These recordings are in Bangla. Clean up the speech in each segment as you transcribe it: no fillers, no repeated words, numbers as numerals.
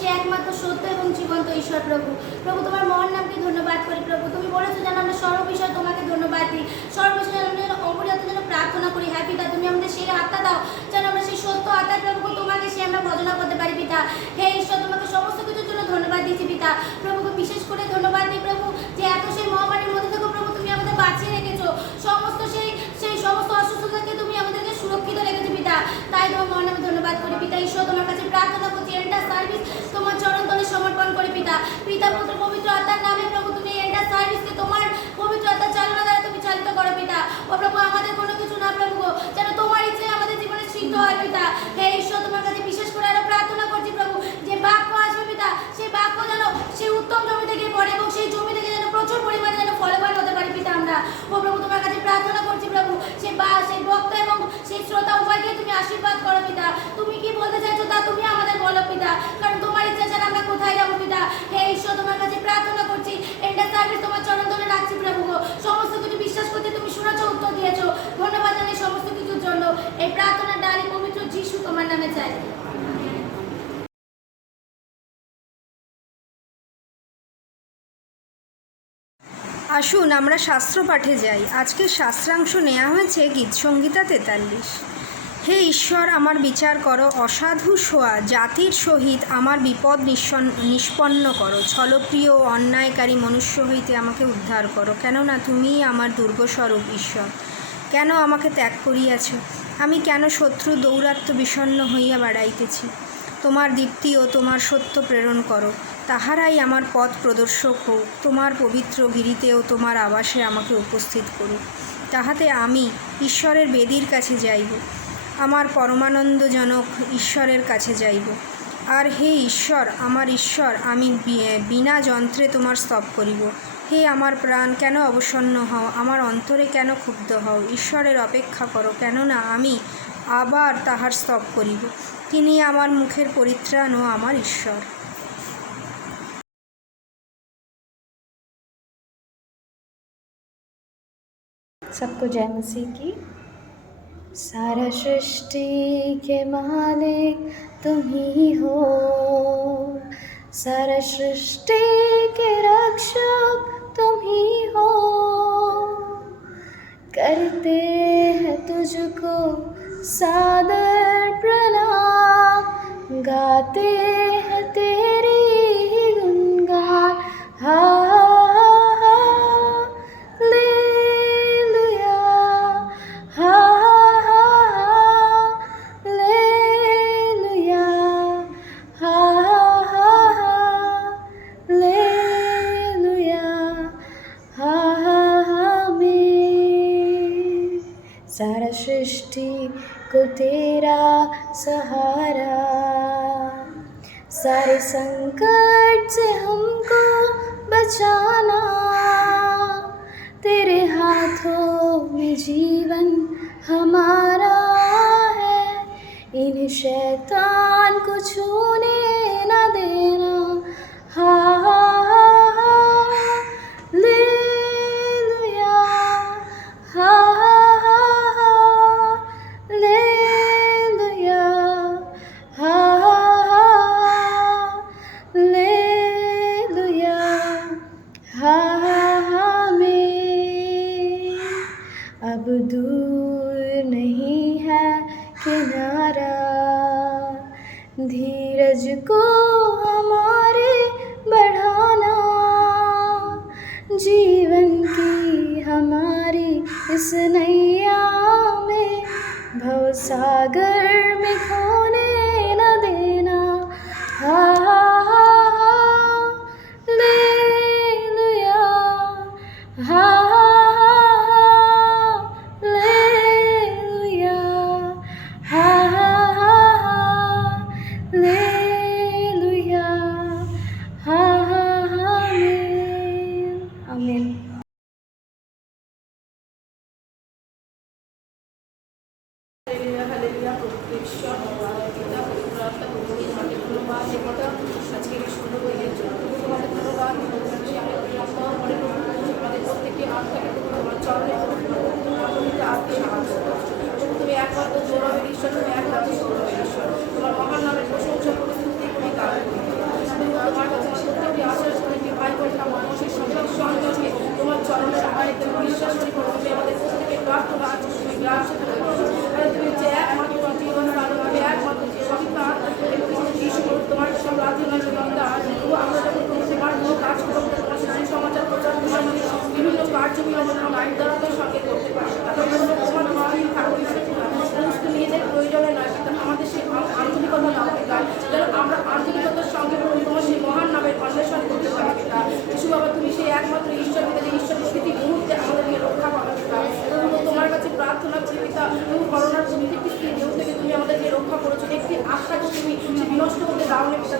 সেই একমাত্র সত্য এবং জীবন্ত ঈশ্বর প্রভু। প্রভু তোমার মহান নামকে ধন্যবাদ করি প্রভু। তুমি বলেছো যেন আমরা সর্ববিষয়ে তোমাকে ধন্যবাদ দিই, সর্ববিষয়ে আমরা যেন অপরিহার্য যেন প্রার্থনা করি। হ্যাঁ পিতা, তুমি আমাদের সেই আত্মা দাও যেন আমরা সেই সত্য আত্মার প্রভু তোমাকে সে আমরা ভজনা করতে পারি পিতা। হে ঈশ্বর, তোমাকে সমস্ত কিছুর জন্য ধন্যবাদ দিচ্ছি পিতা। প্রভুকে বিশেষ করে ধন্যবাদ দিই প্রভু যে এত সেই মহামারীর মধ্যে থেকে প্রভু তুমি আমাদের বাঁচিয়ে রেখেছো, সমস্ত সেই সমস্ত অসুস্থতা থেকে তুমি আমাদেরকে সুরক্ষিত রেখেছো পিতা। তাই তোমার মহান নামে ধন্যবাদ করি পিতা। ঈশ্বর, তোমার কাছে প্রার্থনা করছি এন্টার সার্ভিস তোমার চরণ তলে সমর্পণ করি পিতা। পিতা পুত্র পবিত্র আত্মার নামে প্রভু তুমি এন্টার সার্ভিসকে তোমার পবিত্র আত্মার চালনা দ্বারা তুমি চালিত করো পিতা। ও প্রভু, আমাদের কোনো কিছু না প্রভু যেন তোমার ইচ্ছে আমাদের জীবনে সিদ্ধ হয় পিতা। হে ঈশ্বর, তোমার কাছে বিশেষ করে আরো প্রার্থনা করছি প্রভু যে বাক্য আসবে পিতা, সেই বাক্য যেন সেই উত্তম জমি থেকে পড়ে এবং সেই জমি থেকে যেন প্রচুর পরিমাণে যেন ফলবান হতে পারি পিতা আমরা। ও প্রভু, তোমার কাছে প্রার্থনা করছি প্রভু সেই বক্তা এবং সেই শ্রোতা উভয়কে তুমি আশীর্বাদ করো পিতা। তুমি কি বলতে চাইছো তা তুমি আমাদের বলো পিতা, কারণ তোমার ইচ্ছা ছাড়া আমরা কোথায় যাবো পিতা। হে ঈশ্বর, তোমার কাছে প্রার্থনা করছি এন্টার সার্ভিস তোমার চরণ ধরে রাখছি প্রভু। সমস্ত কিছু বিশ্বাস করতে তুমি শুনেছো, উত্তর দিয়েছো। ধন্যবাদ জানাই সমস্ত কিছুর জন্য। এই প্রার্থনার ডালি পবিত্র যিশু তোমার নামে চাই। আসুন আমরা শাস্ত্র পাঠে যাই। আজকের শাস্ত্রাংশ নেওয়া হয়েছে গীতসংহিতা 43। হে ঈশ্বর, আমার বিচার করো, অসাধু সোয়া জাতির সহিত আমার বিপদ নিষ্পন্ন করো। ছলপ্রিয় ও অন্যায়কারী মনুষ্য হইতে আমাকে উদ্ধার করো, কেননা তুমিই আমার দুর্গস্বরূপ ঈশ্বর। কেন আমাকে ত্যাগ করিয়াছ? আমি কেন শত্রু দৌরাত্ম্য বিষণ্ণ হইয়া বেড়াইতেছি? তোমার দীপ্তি ও তোমার সত্য প্রেরণ করো, তাহারাই আমার পথ প্রদর্শক হোক। তোমার পবিত্র গিরিতেও তোমার আবাসে আমাকে উপস্থিত করুক, তাহাতে আমি ঈশ্বরের বেদীর কাছে যাইব, আমার পরমানন্দজনক ঈশ্বরের কাছে যাইব। আর হে ঈশ্বর, আমার ঈশ্বর, আমি বিনা যন্ত্রে তোমার স্তব করিব। হে আমার প্রাণ, কেন অবসন্ন হও? আমার অন্তরে কেন ক্ষুব্ধ হও? ঈশ্বরের অপেক্ষা করো, কেননা আমি আবার তাহার স্তব করিব। তিনি আমার মুখের পরিত্রাণ ও আমার ঈশ্বর। सबको जय मसीह की। सारा सृष्टि के मालिक तुम ही हो, सारा सृष्टि के रक्षक तुम ही हो। करते हैं तुझको सादर प्रणाम, गाते हैं तेरी गुणगान। हालेलुया, हालेलुया, हालेलुया, आमीन। सारा सृष्टि को तेरा सहारा, सारे संकट से हमको बचाना। तेरे हाथों में जीवन हमारा है, इन्हें शैतान को छूने न देना। हालेलुया, हालेलुया, हालेलुया, आमीन। अब दूर नहीं है किनारा, धीरज को हमारे बढ़ाना। जीवन की हमारी इस नैया में भवसागर में खोने न देना। हालेलुया, हालेलुया, हालेलुया, आमीन, आमीन। তুমি একমাত্র জোরাবের ঈশ্বর, তুমি একমাত্র সৌরভের ঈশ্বর। তোমার মহান নামের প্রশংসা করে স্তুতি করি, গান করি।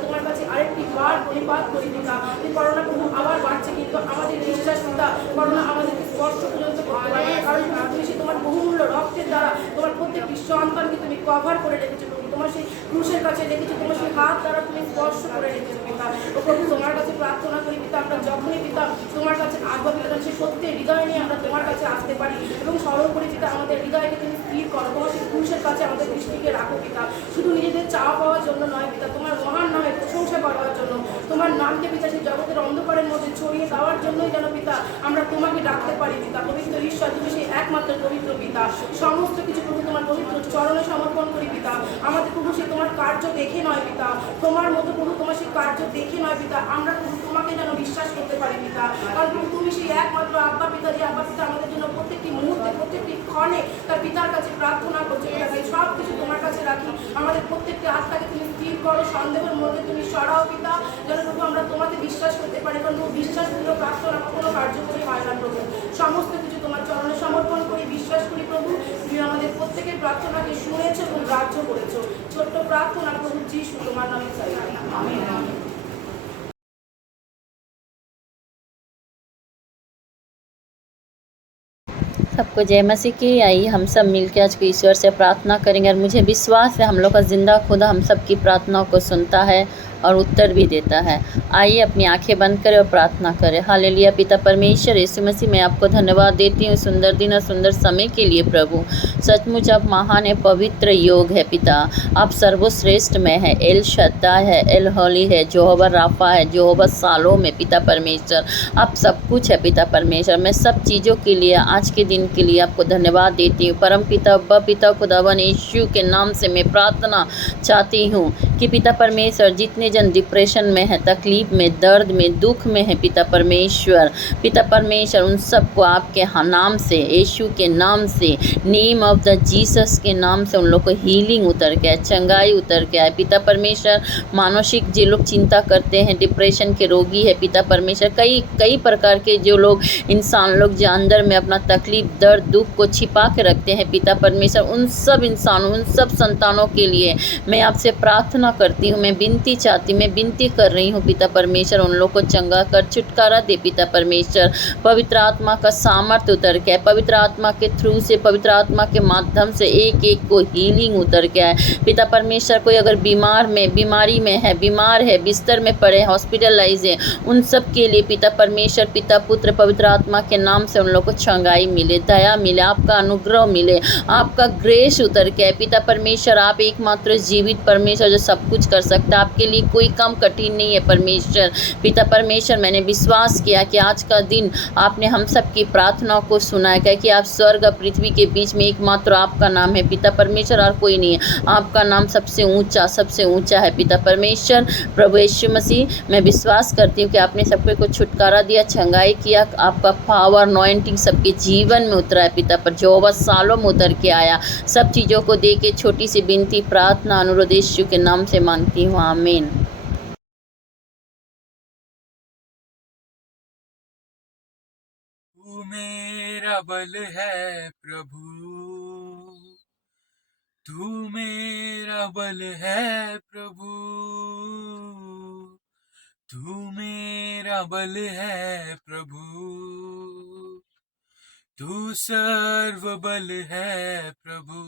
তোমার কাছে আরেকটি বার পরিপাত করি পিতা। এই করোনা প্রভু আবার বাড়ছে, কিন্তু আমাদের বিশ্বাস পিতা করোনা আমাদেরকে স্পর্শ পর্যন্ত করতে পারে না, কারণ তুমি সে তোমার বহুমূল্য রক্তের দ্বারা তোমার প্রত্যেকটি সন্তানকে তুমি কভার করে রেখেছো প্রভু। তোমার সেই ক্রুশের কাছে রেখেছো, তোমার সেই হাত দ্বারা তুমি স্পর্শ করে রেখেছো পিতা। ও প্রভু তোমার কাছে প্রার্থনা করি পিতা, আমরা যখনই পিতা তোমার কাছে আসবো পিতা, সে সত্যি হৃদয় নিয়ে আমরা তোমার কাছে আসতে পারি এবং সর্বোপরি পিতা আমাদের হৃদয়কে তুমি স্থির করো। তোমার সেই ক্রুশের কাছে আমাদের দৃষ্টিকে রাখো পিতা, শুধু নিজেদের চাওয়া পাওয়ার জন্য নয় পিতা, তোমার মহান নামে প্রশংসা করার জন্য, তোমার নামকে পিতা সেই জগতের অন্ধকারের মধ্যে ছড়িয়ে দেওয়ার জন্যই যেন পিতা আমরা তোমাকে ডাকতে পারি পিতা। পবিত্র ঈশ্বর, তুমি সেই একমাত্র পবিত্র পিতা। সমস্ত কিছু প্রভু তোমার পবিত্র চরণে সমর্পণ করি পিতা। আমাদের প্রভু সে তোমার কার্য দেখে নয় পিতা, তোমার মতো প্রভু তোমার সেই কার্য দেখে নয় পিতা, আমরা প্রভু তোমাকে যেন বিশ্বাস করতে পারি পিতা। কারণ প্রভু তুমি সেই একমাত্র আব্বা পিতা, যে আব্বা পিতা আমাদের জন্য প্রত্যেকটি মুহূর্তে প্রত্যেকটি ক্ষণে তার পিতার কাছে প্রার্থনা করছে পিতা। তাই সব কিছু তোমার কাছে রাখি, আমাদের প্রত্যেকটি আত্মাকে তুমি স্থির করো, সন্দেহের মধ্যে তুমি সরাও পিতা, যেন প্রভু আমরা তোমাকে বিশ্বাস করতে পারি। কারণ প্রভু বিশ্বাস করলেও প্রার্থনা কখনো কার্যকরী হয় না প্রভু। সমস্ত কিছু তোমার চরণে সমর্পণ করি, বিশ্বাস করি প্রভু তুমি আমাদের প্রত্যেকের প্রার্থনাকে শুনেছো এবং গ্রাহ্য করেছো। ছোট্ট প্রার্থনা প্রভু যিশু তোমার নামে চাই, আমিন। सबको जय मसीह की। आइए हम सब मिलकर आज को ईश्वर से प्रार्थना करेंगे, और मुझे विश्वास है हम लोग का जिंदा खुदा हम सब की प्रार्थनाओं को सुनता है और उत्तर भी देता है। आइए अपनी आंखें बंद करें और प्रार्थना करें। हालेलुया। पिता परमेश्वर यीशु मसीह, मैं आपको धन्यवाद देती हूँ सुंदर दिन और सुंदर समय के लिए प्रभु। सचमुच आप महान है, पवित्र योग है पिता, आप सर्वश्रेष्ठ में है, एल शद्दाई है, एल होली है, जोहवा राफा है, जोहवा सालोम है पिता परमेश्वर, आप सब कुछ है पिता परमेश्वर। मैं सब चीज़ों के लिए आज के दिन के लिए आपको धन्यवाद देती हूँ परम पिता, अब्बा पिता खुदावन यीशु के नाम से मैं प्रार्थना चाहती हूँ कि पिता परमेश्वर जितने जन डिप्रेशन में है, तकलीफ में, दर्द में, दुख में है पिता परमेश्वर, पिता परमेश्वर उन सबको आपके नाम से, यीशु के नाम से, नेम ऑफ द जीसस के नाम से उन लोग को हीलिंग उतर के आए, चंगाई उतर के आए पिता परमेश्वर। मानसिक जो लोग चिंता करते हैं, डिप्रेशन के रोगी है पिता परमेश्वर, कई प्रकार के जो लोग इंसान लोग जो अंदर में अपना तकलीफ, दर्द, दुख को छिपा के रखते हैं पिता परमेश्वर, उन सब इंसानों, उन सब संतानों के लिए मैं आपसे प्रार्थना करती हूँ, मैं विनती कर रही हूँ पिता परमेश्वर, उन लोग को चंगा कर छुटकारा दे पिता परमेश्वर। पवित्र आत्मा का सामर्थ्य उतर के आए, पवित्र आत्मा के थ्रू से, पवित्र आत्मा के माध्यम से एक एक को हीलिंग उतर के आए पिता परमेश्वर। कोई अगर बीमारी में है, बीमार है, बिस्तर में पड़े, हॉस्पिटलाइज है, उन सब के लिए पिता परमेश्वर, पिता पुत्र पवित्र आत्मा के नाम से उन लोग को चंगाई मिले, दया मिले, आपका अनुग्रह मिले, आपका ग्रेस उतर के आए पिता परमेश्वर। आप एकमात्र जीवित परमेश्वर जो सब कुछ कर सकता है, आपके लिए कोई काम कठिन नहीं है परमेश्वर। पिता परमेश्वर, मैंने विश्वास किया कि आज का दिन आपने हम सब की प्रार्थनाओं को सुना है, कि आप स्वर्ग और पृथ्वी के बीच में एकमात्र आपका नाम है पिता परमेश्वर, और कोई नहीं है। आपका नाम सबसे ऊंचा है पिता परमेश्वर। प्रभु यीशु मसीह, मैं विश्वास करती हूँ कि आपने सबको को छुटकारा दिया, छंगाई किया, आपका पावर अनॉइंटिंग सबके जीवन में उतरा है पिता पर, जोहवा सालोम उतर के आया। सब चीज़ों को दे के छोटी सी विनती, प्रार्थना, अनुरोध यीशु के नाम से मांगती हूँ, आमीन। तू मेरा बल है प्रभु, तू मेरा बल है प्रभु, तू मेरा बल है प्रभु, तू सर्व बल है प्रभु।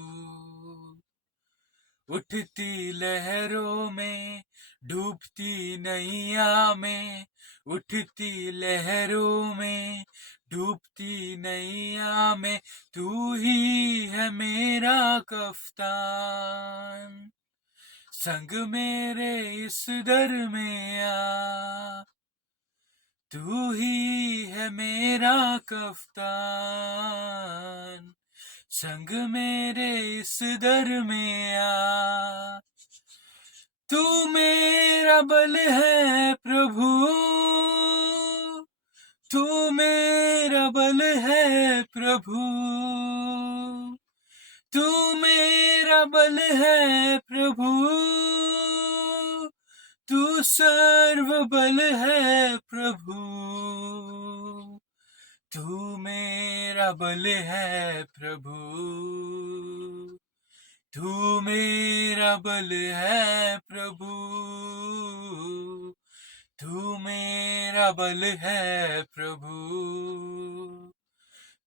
उठती लहरों में, डूबती नैया में, उठती लहरों में, डूबती नैया में, तू ही है मेरा कफ्तान, संग मेरे इस दर में आ, तू ही है मेरा कफ्तान, संग मेरे इस दर में आ। तू मेरा बल है प्रभु, तू मेरा बल है प्रभु, तू मेरा बल है प्रभु, तू सर्व बल है प्रभु, तू मेरा बल है प्रभु, तू मेरा बल है प्रभु। मेरा बल है प्रभु,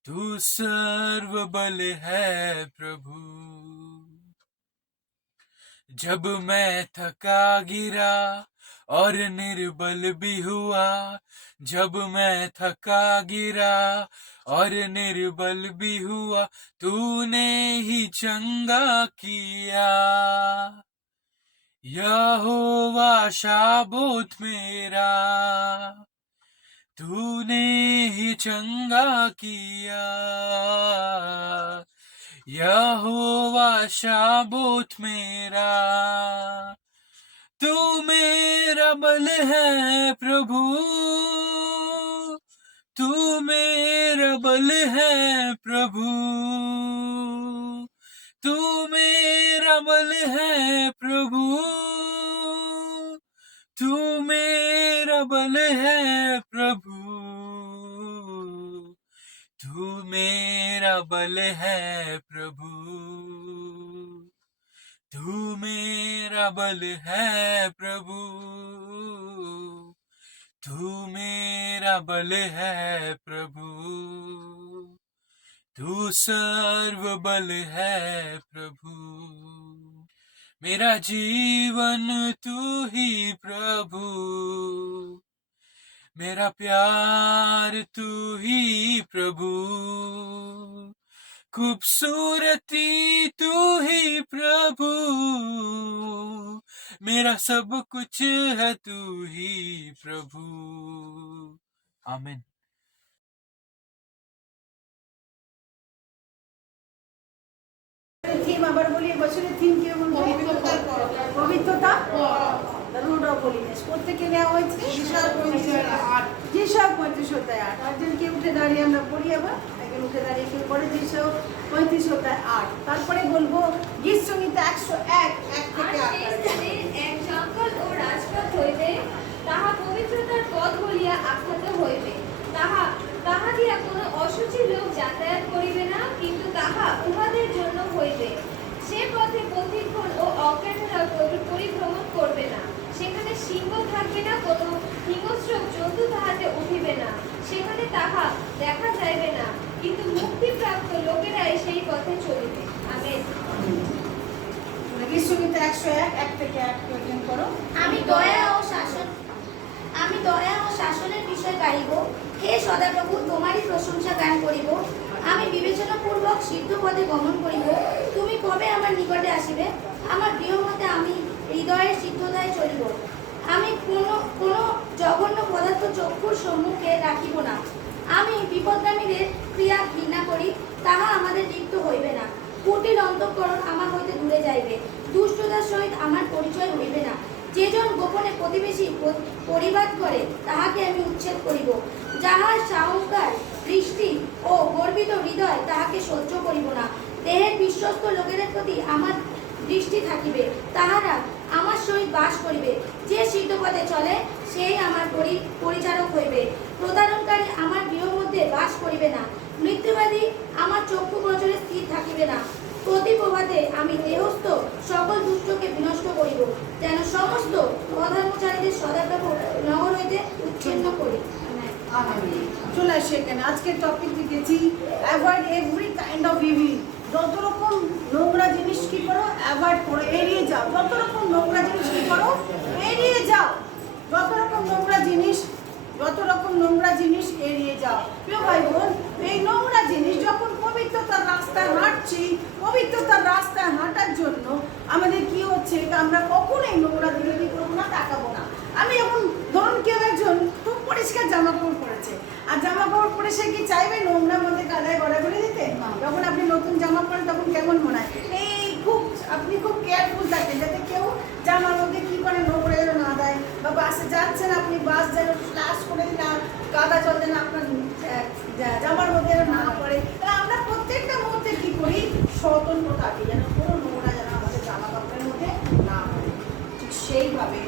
तू सर्व बल है प्रभु। जब मैं थका गिरा और निर्बल भी हुआ, जब मैं थका गिरा और निर्बल भी हुआ, तूने ही चंगा किया। यहोवा शाबोत मेरा, तूने ही चंगा किया। यहोवा शाबोत मेरा, तू मेरा बल है प्रभु, तू मेरा बल है प्रभु, तू मेरा बल है प्रभु, तू मेरा बल है प्रभु, तू मेरा बल है प्रभु, तू मेरा बल है प्रभु, तू मेरा बल है प्रभु, तू सर्व बल है प्रभु। मेरा जीवन तू ही प्रभु, मेरा प्यार तू ही प्रभु, खूबसूरती तू ही प्रभु, मेरा सब कुछ है तू ही प्रभु। आमीन। থিম আবার বলি, বছরের থিম কি বলবো? পবিত্রতা, রুট অফ হোলিনেস। প্রত্যেকে নেওয়া হয়েছে যেসব 35 আটজন কে উঠে দাঁড়িয়ে আমরা পড়ি, আবার একজন উঠে দাঁড়িয়ে কেউ পড়ে যেসব 35 তারপরে বলবো গীত সংহিতা 101 1 থেকে 8। এক জঙ্গল ও রাজপথ হইবে, তাহা পবিত্রতার পথ বলিয়া আখ্যাত হইবে। তাহা দিয়া কোনো অশুচি লোক যাতায়াত করিবে না, কিন্তু তাহা উহাদের জন্য হইবে। সে পথে পথিকগণ ও অজ্ঞানীরা পরিভ্রমণ করবে না। সেখানে সিংহ থাকবে না, কোনো হিংস্র জন্তু তাহাতে উঠিবে না। সেখানে তাহা দেখা যাইবে না, কিন্তু মুক্তিপ্রাপ্ত লোকেরাই সেই পথে চলিবে। আমেন। গীত সংহিতা 101 1 থেকে 8 পর্যন্ত করো। আমি দয়া ও শাসনের বিষয় গাইব, হে সদাপ্রভু তোমারই প্রশংসা গান করিব। আমি বিবেচনাপূর্বক সিদ্ধ পথে গমন করিব, তুমি কবে আমার নিকটে আসিবে? আমার গৃহমতে আমি হৃদয়ের সিদ্ধতায় চলিব। আমি কোনো জঘন্য পদার্থ চক্ষুর সম্মুখে রাখিব না। আমি বিপদগামীদের ক্রিয়া ঘৃণা করি, তাহা আমাদের লিপ্ত হইবে না। কুটিল অন্তঃকরণ আমার হইতে দূরে যাইবে, দুষ্টতার সহিত আমার পরিচয় হইবে না। যেজন গোপনে প্রতিবেশী পরিবাদ করে, তাহাকে আমি উচ্ছেদ করিব। যাহার সাহসকার দৃষ্টি ও গর্বিত হৃদয়, তাহাকে সহ্য করিব না। দেহের বিশ্বস্ত লোকেদের প্রতি আমার দৃষ্টি থাকিবে, তাহারা আমার সহিত বাস করিবে। যে সিদ্ধ পথে চলে, সেই আমার পরিচারক হইবে। প্রতারণকারী আমার গৃহ মধ্যে বাস করিবে না। মৃত্যুবাদী আমার চক্ষু গোচরে স্থির থাকিবে না। প্রতি প্রভাতে আমি দেহস্থ সকল দুষ্টকে বিনষ্ট করিব, যেন সমস্ত অধর্মচারীদের সদাপ্রভু নগর হইতে উচ্ছিন্ন করি। চলে আসি এখানে। আজকের টপিক লিখেছি avoid every kind of evil. যত রকম নোংরা জিনিস কি করো? অ্যাভয়েড করো, এড়িয়ে যাও। যত রকম নোংরা জিনিস কি করো? এড়িয়ে যাও। যত রকম নোংরা জিনিস এড়িয়ে যাও। প্রিয় ভাই বোন, এই নোংরা জিনিস যখন পবিত্রতার রাস্তায় হাঁটছি, পবিত্রতার রাস্তায় হাঁটার জন্য আমাদের কি হচ্ছে? আমরা কখনোই নোংরা দিকে কি করবো না, তাকাবো না। আমি এখন ধরুন কেউ একজন খুব পরিষ্কার জামা কাপড় পরেছে, আর জামা কাপড় পরে সে কি চাইবে নোংরার মধ্যে কাদায় গড়াগড়ি দিতে? যখন আপনি নতুন জামা পরেন তখন কেমন মনে হয়? আপনি খুব কেয়ারফুল থাকেন যাতে কেউ জামার মধ্যে কি করে নোংরা যেন না দেয়, বা বাসে যাচ্ছেন আপনি, বাস যেন ফ্লাশ করে না, কাদা জল যেন আপনার জামার মধ্যে যেন না পড়ে। আমরা প্রত্যেকটা মুহূর্তে কি করি? সতর্ক থাকি যেন কোনো নোংরা যেন আমাদের জামা কাপড়ের মধ্যে না পড়ে। ঠিক সেইভাবে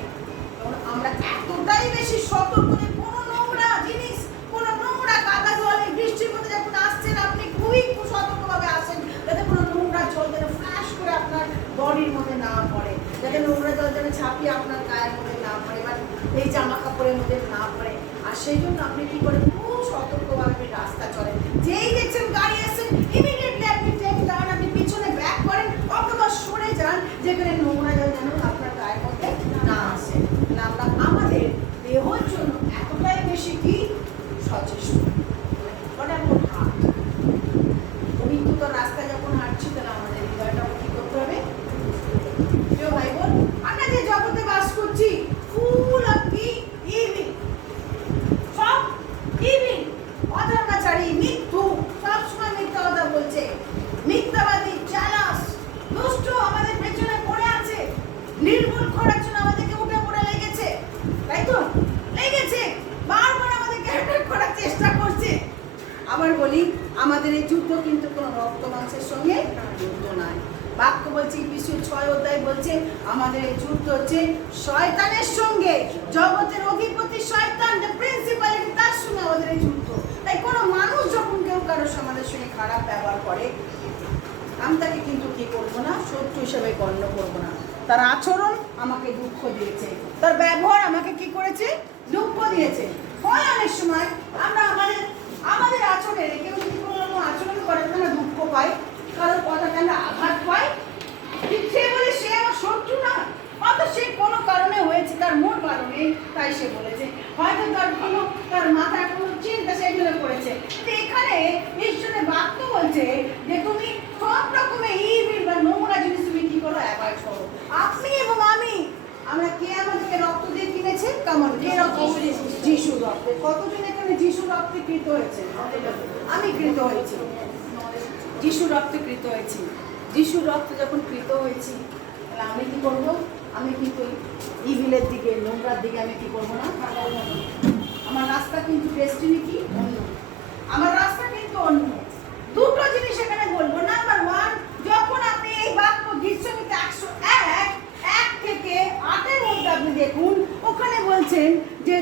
আমরা এতটাই বেশি সতর্ক যে কোনো নোংরা জিনিস, কোনো নোংরা কাদা জল এই বৃষ্টির মধ্যে যখন আসছেন, আপনি খুবই সতর্কভাবে আসেন যাতে কোনো নোংরা জল যেন ফ্লাশ করে আপনার বডির মধ্যে না পড়ে, যাতে নোংরা জল যেন ছাপিয়ে আপনার গায়ের মধ্যে না পড়ে, বা এই জামা কাপড়ের মধ্যে না পড়ে। আর সেই জন্য আপনি কি করেন, খুব সতর্কভাবে আপনি রাস্তা চলেন। যেই দেখছেন গাড়ি আসছেন, ইমিডিয়েটলি আপনি টেক দাঁড়ান, আপনি পিছনে ব্যাক করেন অথবা সরে যান, যেখানে নোংরা যেন আপনার গায়ের মধ্যে না আসে। না আমরা আমাদের দেহের জন্য এতটাই বেশি কি সচেষ্ট। ওটা আমার হাত পবিত্র রাস্তায় যখন হাঁটছি, তাহলে আমাদের হৃদয়টা কি করতে হবে? প্রিয় ভাই বোন, আমরা যে জগতে বাস করছি, ফুল অফ কি ইভিল, সব ইভিল, অধর্মাচারী, মৃত্যু, সবসময় মিথ্যা কথা বলছে, মিথ্যাবাদী, চালাস, দুষ্ট আমাদের পেছনে পড়ে আছে, নির্মূল করার জন্য আমাদেরকে উঠে পড়ে লেগেছে, তাই তো? লেগেছে, বারবার আমাদেরকে অ্যাটাক করার চেষ্টা করছে। আবার বলি, আমাদের এই যুদ্ধ কিন্তু কোনো রক্ত মাংসের সঙ্গে যুদ্ধ নয়। বাক্য বলছে, ইফিসীয় 6 অধ্যায় বলছে আমাদের এই যুদ্ধ হচ্ছে শয়তানের সঙ্গে, জগতের অধিপতি শয়তান, দ্য প্রিন্সিপালিটি, তার সঙ্গে আমাদের এই যুদ্ধ। তাই কোনো মানুষ যখন কেউ কারোর আমাদের সঙ্গে খারাপ ব্যবহার করে, আমি তাকে কিন্তু কি করবো না, শত্রু হিসেবে গণ্য করবো না। তার আচরণ আমাকে দুঃখ দিয়েছে, তার ব্যবহার আমাকে কি করেছে, দুঃখ দিয়েছে। হয় অনেক সময় আমরা আমাদের আচরণে কেউ যদি কোনো আচরণ করে, আমরা দুঃখ পাই, কারোর কথাকে আমরা আঘাত পাই, ঠিক সে বলে সে আমার শত্রু না, হয়তো সে কোনো কারণে হয়েছে, তার মূল কারণে, তাই সে বলেছে, হয়তো তার মাথায় কোনো চিন্তা সেই জন্য করেছে। কিন্তু এখানে ঈশ্বরের বাক্য বলছে যে তুমি সব রকমের ইভিল বা নোংরা জিনিস তুমি কি করো, অ্যাভয়েড করো। আপনি এবং আমরা কে আমাদেরকে রক্ত দিয়ে কিনেছে? কেমন কে রক্ত? যিশুর রক্তে। কতজন এখানে যিশুর রক্তে কৃত হয়েছে? আমি কৃত হয়েছি, যিশুর রক্তে কৃত হয়েছি। যিশুর রক্তে যখন কৃত হয়েছি, তাহলে আমি কি করবো? আমি কিন্তু ইভিলের দিকে, নোংরার দিকে আমি কি করবো না। আমার রাস্তা কিন্তু ডেস্টিনি কি অন্য, আমার রাস্তা কিন্তু অন্য। দুটো জিনিস এখানে বলবো। নাম্বার 1, যখন আপনি এই বাক্য গীতসংহিতা 101 থেকে 8 মধ্যে আপনি দেখুন, ওখানে বলছেন যে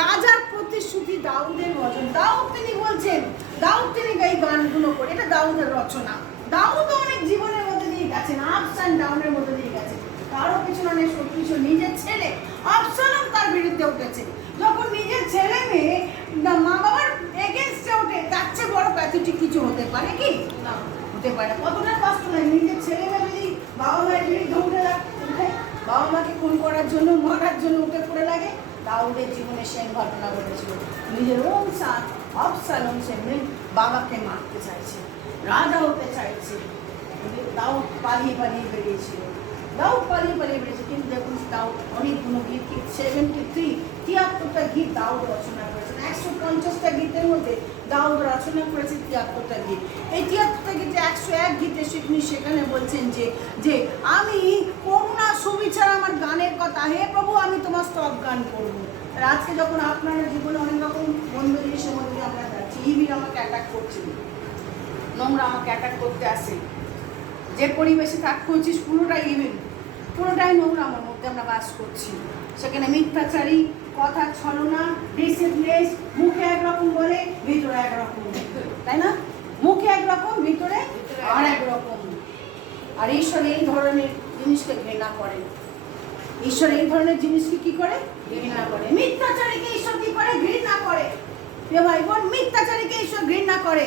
রাজার প্রতিশ্রুতি দাউদের বচন। দাউদ তিনি বলছেন, দাউদ তিনি এই গানগুলো করে, এটা দাউদের রচনা। দাউদ অনেক জীবনের মধ্যে দিয়ে গেছেন, আপস অ্যান্ড ডাউনের মধ্যে দিয়ে গেছেন। তারও পিছনে অনেক সবকিছু, নিজের ছেলে অবসলম তার বিরুদ্ধে উঠেছে। যখন নিজের ছেলে মেয়ে মা বাবার এগেনস্টে ওঠে, তার চেয়ে বড় প্যাথেটিক কিছু হতে পারে কি? না, হতে পারে। কতটা কষ্ট লাগে নিজের ছেলে মেয়ে যদি বাবা মায়ের বিরুদ্ধে উঠে বাবা মাকে খুন করার জন্য, মারার জন্য উঠে পড়ে লাগে। দাউদের জীবনে সেই ঘটনা ঘটেছিল। নিজের ওন সান অবসলম সে বাবাকে মারতে চাইছে, রাজা হতে চাইছে। দাউদ পালিয়ে বেরিয়েছিল, কিন্তু দেখুন দাউদ অনেকগুলো গীত, 73টা গীত দাউদ রচনা করেছেন। 150টা গীতের মধ্যে দাউদ রচনা করেছেন 73টা গীত। এই 73টা গীতে 101 গীতে সেখানে বলছেন যে আমি করুণা সুবিচার আমার গানের কথা, হে প্রভু আমি তোমার স্তব গান করবো। আর আজকে যখন আপনার জীবনে অনেক রকম বন্ধ জিনিসের মধ্যে আমরা যাচ্ছি, ইভিল আমাকে অ্যাটাক করছে, নোংরা আমাকে অ্যাটাক করতে আসে, যে পরিবেশে থাকতে হচ্ছিস পুরোটাই ইভিল, পুরোটাই নোংরা আমার মধ্যে আমরা বাস করছি। সেখানে মিথ্যাচারী, কথা ছলনা, ডিসিপ্লিন, মুখে একরকম বলে ভিতরে একরকম, তাই না? মুখে একরকম, ভিতরে আর একরকম। আর ঈশ্বর এই ধরনের জিনিসকে ঘৃণা করে। ঈশ্বর এই ধরনের জিনিসকে কি করে? ঘৃণা করে। মিথ্যাচারীকে ঈশ্বর কি করে? ঘৃণা করে। ভাই বোন, মিথ্যাচারীকে ঈশ্বর ঘৃণা করে।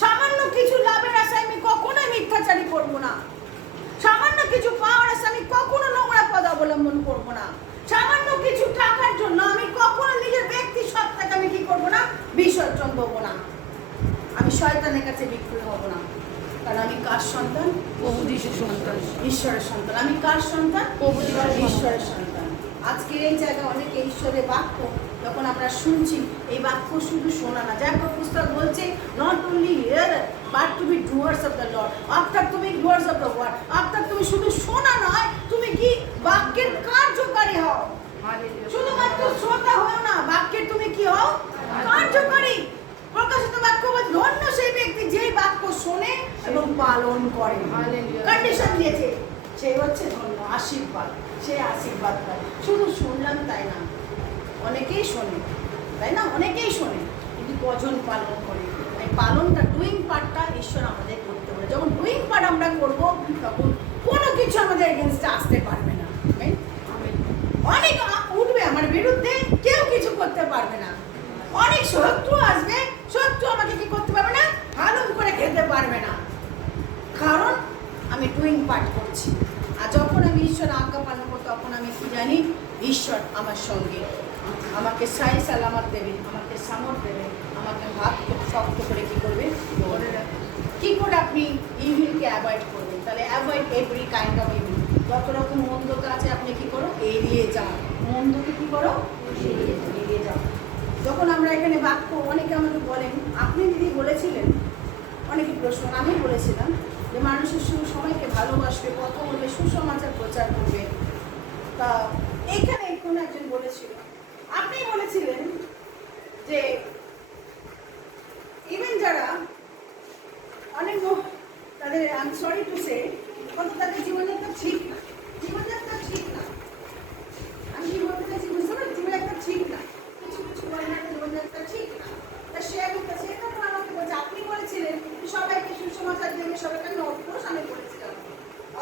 সামান্য কিছু লাভের আশায় আমি কখনো মিথ্যাচারী করবো না। সামান্য কিছু পাওয়ার আশায় আমি কখনো নোংরা পথ অবলম্বন করবো না। সামান্য কিছু টাকার জন্য আমি কখনো নিজের ব্যক্তি সত্তাকে আমি কি করবো না? বিসর্জন দেবো না। আমি শয়তানের কাছে বিক্রি হবো না। কারণ আমি কার সন্তান? প্রভু যিশুর সন্তান, ঈশ্বরের সন্তান। আমি কার সন্তান? প্রভু ঈশ্বরের সন্তান। আজকের এই জায়গায় অনেকে ঈশ্বরের বাক্য যখন আমরা শুনছি, এই বাক্য শুধু শোনা না, যাকব পুস্তক বলছে not only hearer but to be doers of the lord. অর্থাৎ তুমি ডুয়ার্স অফ দ্য ওয়ার্ড, অর্থাৎ তুমি শুধু শোনা নয়, তুমি কি বাক্যের কার্যকারী হও। শুধুমাত্র শ্রোতা হও না, বাক্যের তুমি কি হও? কার্যকারী। প্রকাশিত বাক্য বলছে ধন্য সেই ব্যক্তি যেই বাক্য শোনে এবং পালন করে। কন্ডিশন দিয়েছে, সে হচ্ছে ধন্য, আশীর্বাদ, সে আশীর্বাদ পায়। শুধু শুনলাম তাই না, অনেকেই শোনে, তাই না? অনেকেই শোনে, কিন্তু কজন পালন করে? এই পালনটা, ডুইং পার্টটা ঈশ্বর আমাদের করতে হবে। যখন ডুইং পার্ট আমরা করবো, তখন কোনো কিছু আমাদের এগেনস্টে আসতে পারবে না। অনেক উঠবে আমার বিরুদ্ধে, অনেক শত্রু আসবে, শত্রু আমাকে কি করতে পারবে না, হালুম করে খেতে পারবে না, কারণ আমি ডুইং পার্ট করছি। আর যখন আমি ঈশ্বর আজ্ঞা পালন করবো তখন আমি কি জানি, ঈশ্বর আমার সঙ্গে আমাকে সাই সালামত দেবে, আমাকে সামর্থ্য দেবে, আমাকে হাত শক্ত করে কি করবে, ধরে রাখবে। কি করে আপনি ইভিলকে অ্যাভয়েড করবেন? তাহলে avoid every kind of evil. যত রকম মন্দ কাজ আপনি কি করো, এড়িয়ে যাও। মন্দকে কি করো, এড়িয়ে যাও। যখন আমরা এখানে বাক্য, অনেকে আমাকে বলেন, আপনি দিদি বলেছিলেন, অনেকে প্রশ্ন, আমি বলেছিলাম যে মানুষের সবাইকে ভালোবাসবে, কথা বলবে, সুসমাচার প্রচার করবে। তা এইখানে কোনো একজন বলেছিল, আপনি বলেছিলেন যে ইভেন যারা অনেক তাদের, I am sorry to say, কিন্তু তাদের জীবনযাত্রা ঠিক না, জীবনযাত্রা ঠিক না। আমি কি বলতে চাইছি বুঝতে পারি, জীবনযাত্রা ঠিক না, কিছু কিছু বলে না জীবনযাত্রা ঠিক না। তা সে তখন আমাকে বলছে, আপনি বলেছিলেন সবাইকে সুসমাচার দেবে, সবাইকে। অফকোর্স আমি বলেছিলাম,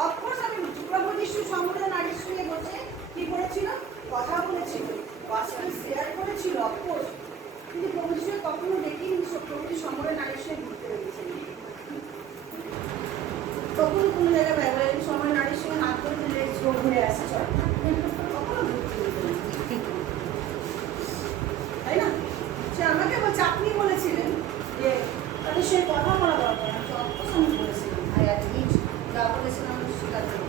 অফকোর্স আমি প্রভু যিশু সমগ্র নারীর সঙ্গে বসে কি করেছিল, কথা বলেছিল, বাস্তবে শেয়ার করেছিল, অফকোর্স। কিন্তু প্রভু যিশু কখনো দেখিনি প্রভু সমগ্র নারীর সঙ্গে ঘুরতে পেরেছেন। তখন কোনো জায়গায় ব্যবহারিক সময় নারীর সঙ্গে হাত করে দিলে ঘুরে আসে, কখনো ঘুরতে পেরেছেন, তাই না? সে আমাকে বলছে, আপনি বলেছিলেন যে তাদের সে কথা বলা দরকার। আমি বলেছিলাম, যা বলেছিলাম আমি স্বীকার করি,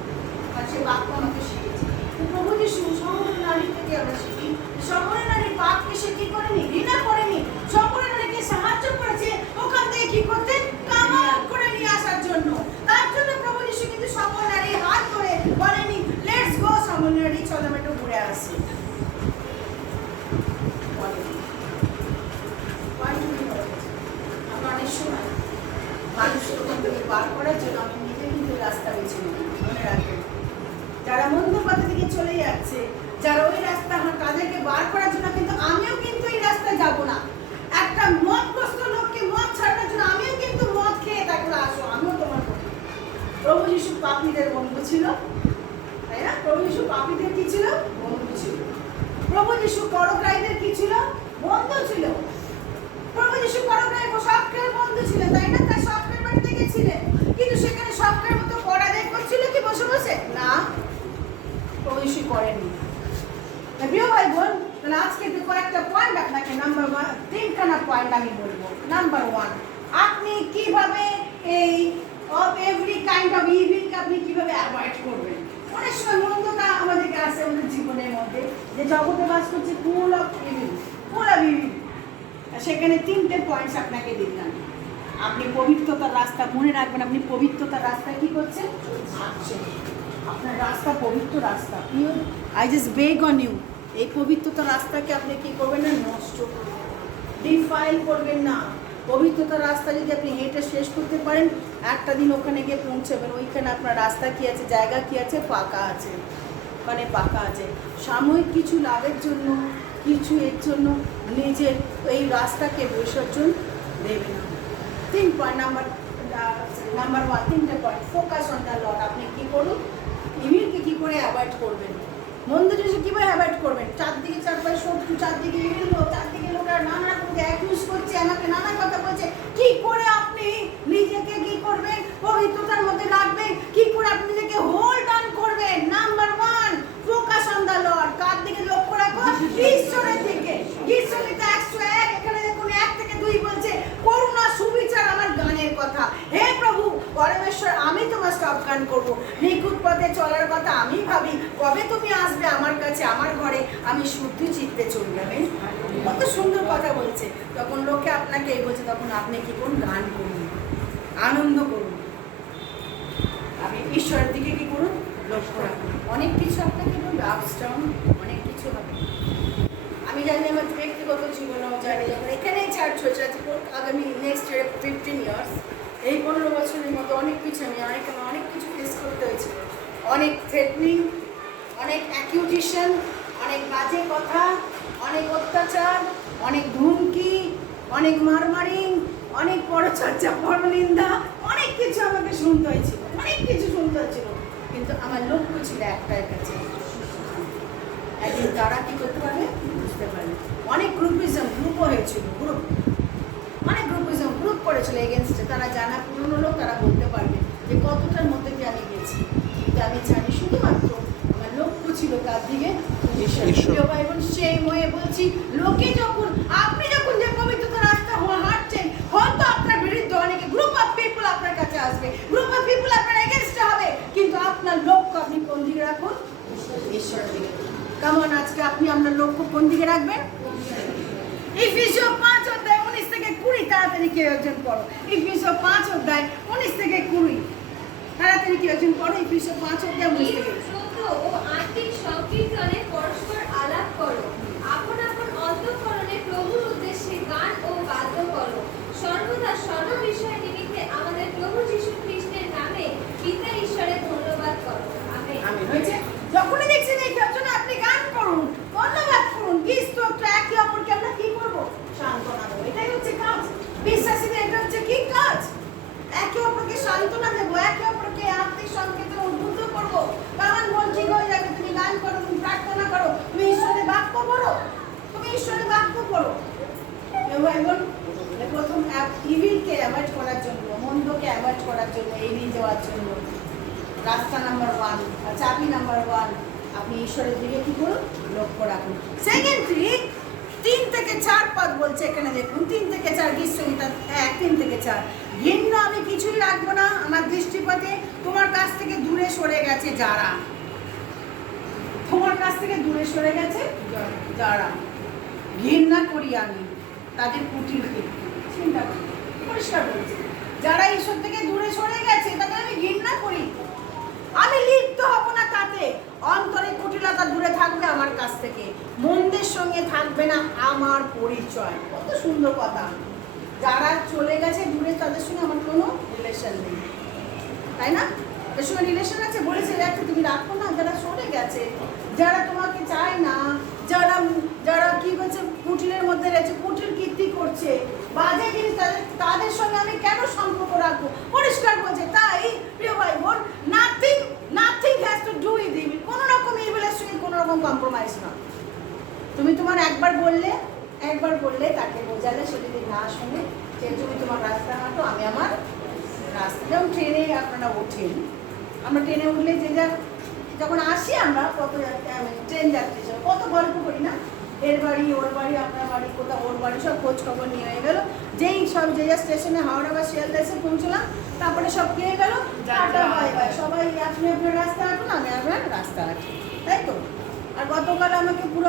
আর সে বাক্য আমাকে শিখেছে। প্রভু যিশু সমগ্র নারী থেকে আমরা শিখি, সমগ্র নারী পাপকে সে কি করেনি, ঘৃণা করেনি, সমগ্র নারীকে সাহায্য করেছে ওখান থেকে কি করতে, কামাল করে নিয়ে আসার জন্য। তার জন্য প্রভু যিশু কিন্তু সমগ্র নারী হাত ধরে বলেনি, লেটস গো সমগ্র নারী, চলো আমরা একটু ঘুরে আসি। অনেক সময় মানুষকে ওখান থেকে বার করার জন্য আমি নিজে কিন্তু রাস্তা বেছে নিই। মনে রাখবেন, যারা মন্দ পথে দিকে চলে যাচ্ছে, যারা ওই রাস্তা, তাদেরকে বার করার জন্য কিন্তু আমিও কিন্তু এই রাস্তায় যাব না। একটা মদগ্রস্ত লোককে মদ ছাড়ানোর জন্য আমিও কিন্তু মদ খেয়ে তাকে আসো, আমিও তোমার বন্ধু। প্রভু যিশু পাপীদের বন্ধু ছিল, তাই না? প্রভু যিশু পাপীদের কি ছিল, বন্ধু ছিল। প্রভু যিশু পরগ্রাহীদের কি ছিল, বন্ধু ছিল। প্রভু যিশু পরগ্রাহী সবকের বন্ধু ছিলেন, তাই না? তার সবকের বাড়িতে গেছিলেন, কিন্তু সেখানে সবকের মতো পরাজয় করছিল কি বসে বসে? না, প্রভু যিশু করেননি। প্রিয় ভাই বোন, তাহলে আজকে কয়েকটা পয়েন্ট আপনাকে, নাম্বার 1, 3খানা পয়েন্ট আমি বলবো। নাম্বার 1, আপনি কিভাবে এই অফ এভরি কাইন্ড অফ ইভিলকে আপনি কিভাবে অ্যাভয়েড করবেন। অনেক সময় মন্দতা আমাদেরকে আসে আমাদের জীবনের মধ্যে, যে জগতে বাস করছে full of evil, full of evil. সেখানে 3টে পয়েন্টস আপনাকে দিলাম। আপনি পবিত্রতার রাস্তা, মনে রাখবেন, আপনি পবিত্রতার রাস্তায় কি করছেন, হাঁটছেন। আপনার রাস্তা পবিত্র রাস্তা। I just beg on you, এই পবিত্রতার রাস্তাকে আপনি কি করবেন না, নষ্ট করবেন, ডিফাইল করবেন না। পবিত্রতার রাস্তা যদি আপনি হেঁটে শেষ করতে পারেন, একটা দিন ওখানে গিয়ে পৌঁছাবেন, ওইখানে আপনার রাস্তা কি আছে, জায়গা কি আছে, পাকা আছে, ওখানে পাকা আছে। সাময়িক কিছু লাভের জন্য, কিছু এর জন্য নিজের এই রাস্তাকে বিসর্জন দেবে না। 3 পয়েন্ট, নাম্বার 1, 3টে point. Focus on the Lord. আপনি কি করুন, ইভিলকে কি করে অ্যাভয়েড করবেন, মন্দ জিনিস কীভাবে অ্যাভয়েড করবেন। চারদিকে চারপাশে শত্রু, চারদিকে ইভিল লোক, চারদিকে লোকেরা নানা রকম অ্যাকিউজ করছে, আমাকে নানা কথা বলছে। কি করে আপনি নিজেকে কি করবেন, পবিত্রতার মধ্যে রাখবেন, কি করে আপনি নিজেকে হোল্ড অন করবেন। Number 1, focus on the lord. কার দিকে লক্ষ্য রাখো, ঈশ্বরের দিকে। ঈশ্বরের 101, এখানে দেখুন 1 থেকে 2 বলছে, করুণা সুবিচার আমার গানের কথা। হে প্রভু পরমেশ্বর, আমি তোমার স্তব গান করবো, নিখুঁত পথে চলার কথা আমি ভাবি, কবে তুমি আসবে আমার কাছে, আমার ঘরে আমি শুদ্ধ চিত্তে চলবে। কত সুন্দর কথা বলছে। তখন লোকে আপনাকে এই বলছে, তখন আপনি কি করুন, গান করুন, আনন্দ করুন, আপনি ঈশ্বরের দিকে কি করুন, লক্ষ্য রাখুন। অনেক কিছু আপনাকে বলবে, আপস ডাউন, অনেক কিছু হবে। আমি জানি আমার ব্যক্তিগত জীবনেও জানি, যখন এখানেই চার্চ হয়েছে, আগামী নেক্সট 15 ইয়ার্স, এই 15 বছরের মতো অনেক কিছু আমি অনেক কিছু ফেস করতে হয়েছে। অনেক থ্রেটনিং, অনেক অ্যাকিউজিশন, অনেক বাজে কথা, অনেক অত্যাচার, অনেক ধুমকি, অনেক মারমারিং, অনেক পরচর্চা, পরনিন্দা, অনেক কিছু আমাকে শুনতে হয়েছিল, অনেক কিছু শুনতে হয়েছিল। কিন্তু আমার লক্ষ্য ছিল একটাই কাছে, একদিন তারা কি করতে পারবে, বুঝতে পারবে। অনেক গ্রুপও হয়েছিল, আসলে এগেনস্টে, তারা জানা পুরনো লোক, তারা বলতে পারবে যে কতটার মধ্যে দিয়ে আমি গেছি। কিন্তু আমি জানি শুধুমাত্র আমার লক্ষ্য ছিল তার দিকে প্রিয় ভাই বোন, সেই ময়ে বলছি, লোকে যখন আপনি যখন যে পবিত্রতা রাস্তা হাঁটছেন, হয়তো আপনার বিরুদ্ধে অনেকে গ্রুপ অফ পিপল আপনার কাছে আসবে, গ্রুপ অফ পিপল আপনার এগেনস্টে হবে, কিন্তু আপনার লক্ষ্য আপনি কোন দিকে রাখুন? ঈশ্বরের দিকে। কেমন আজকে আপনি আপনার লক্ষ্য কোন দিকে রাখবেন? ইফিসীয় 5 অধ্যায় 19 থেকে 20 তাড়াতাড়ি কেউ একজন পড়ো। ইফিসীয় 5 অধ্যায় 19 থেকে 20 তাড়াতাড়ি কেউ একজন পড়ো। ইফিসীয় 5 অধ্যায় 19 থেকে 20। স্তোত্র ও আত্মিক সংকীর্তনে পরস্পর আলাপ করো, আপন আপন অন্তঃকরণে প্রভুর উদ্দেশ্যে গান ও বাদ্য করো, সর্বদা সর্ব বিষয় নিমিত্তে আমাদের প্রভু যীশু খ্রিস্টের নামে পিতা ঈশ্বরের ধন্যবাদ করো। আমেন। আমেন। হয়েছে? যখনই দেখছেন এই জন্য আপনি গান করুন, ধন্যবাদ করুন, কি স্তোত্র, একে অপরকে আমরা কি করবো? সান্ত্বনা দেবো। এটাই হচ্ছে কাজ। বিশ্বাসীদের এটা হচ্ছে কি কাজ? একে অপরকে সান্ত্বনা দেবো, একে অপরকে আত্মিক সংকেতনে উদ্বুদ্ধ করবো। কারণ মন ঠিক হয়ে যাবে, তুমি গান করো, তুমি প্রার্থনা করো, তুমি ঈশ্বরের বাক্য পড়ো, তুমি ঈশ্বরের বাক্য পড়ো। ভাই বোন, প্রথম ইভিলকে অ্যাভয়েড করার জন্য, মন্দকে অ্যাভয়েড করার জন্য, এড়িয়ে যাওয়ার জন্য রাস্তা নাম্বার 1, চাবি নাম্বার 1, আপনি ঈশ্বরের দিকে কি করুন? লক্ষ্য রাখুন। সেকেন্ডলি 3 থেকে 4 পদ বলছে এখানে, দেখুন 3 থেকে 4 গীতসংহিতা 1, 3 থেকে 4। ঘৃণ্য আমি কিছুই রাখবো না আমার দৃষ্টিপথে, তোমার কাছ থেকে দূরে সরে গেছে যারা, তোমার কাছ থেকে দূরে সরে গেছে যারা, ঘৃণা করি আমি তাদের কুটিরকে। চিন্তা করি, পরিষ্কার বলছি, যারা ঈশ্বর থেকে দূরে সরে গেছে তাদের আমি ঘৃণা করি, আমি লিপ্ত হব না তাতে। অন্তরে কুটিলতা দূরে থাকবে আমার কাছ থেকে, মন্দের সঙ্গে থাকবে না আমার পরিচয়। কত সুন্দর কথা। যারা চলে গেছে দূরে, তাদের সঙ্গে আমার কোনো রিলেশন নেই, তাই না? এর সঙ্গে রিলেশন আছে বলেছে, দেখো তুমি রাখো না। যারা সরে গেছে, যারা তোমাকে চায় না, যারা যারা কি করছে, কুটিলের মধ্যে রয়েছে, কুটিল কীর্তি করছে, বাজে জিনিস, তাদের সঙ্গে আমি কেন সম্পর্ক রাখবো? পরিষ্কার বলছে। তাই প্রিয় ভাই বোন, nothing has to do with evil. কোনো রকম ইভিলের সঙ্গে কোনো রকম কম্প্রোমাইজ না। তুমি তোমার একবার বললে তাকে বোঝালে, সে যদি না শুনে, যে তুমি তোমার রাস্তা হাঁটো, আমি আমার রাস্তা। যেমন ট্রেনে আপনারা ওঠেন, আমরা ট্রেনে উঠলে যে যখন আসি আমরা কত ট্রেন যাত্রী হিসেবে কত গল্প করি না, এর বাড়ি ওর বাড়ি, আপনার বাড়ি কোথাও ওর বাড়ি, সব খোঁজ খবর নিয়ে হয়ে গেল। যেই সব যে স্টেশনে হাওড়া বা শিয়ালদা এসে পৌঁছলাম, তারপরে সব কি হয়ে গেল? টাটা বাই বাই, সবাই আপনি আপনার রাস্তা হাঁটুন, আমি আপনার রাস্তা হাঁটি, তাই তো? আর গতকাল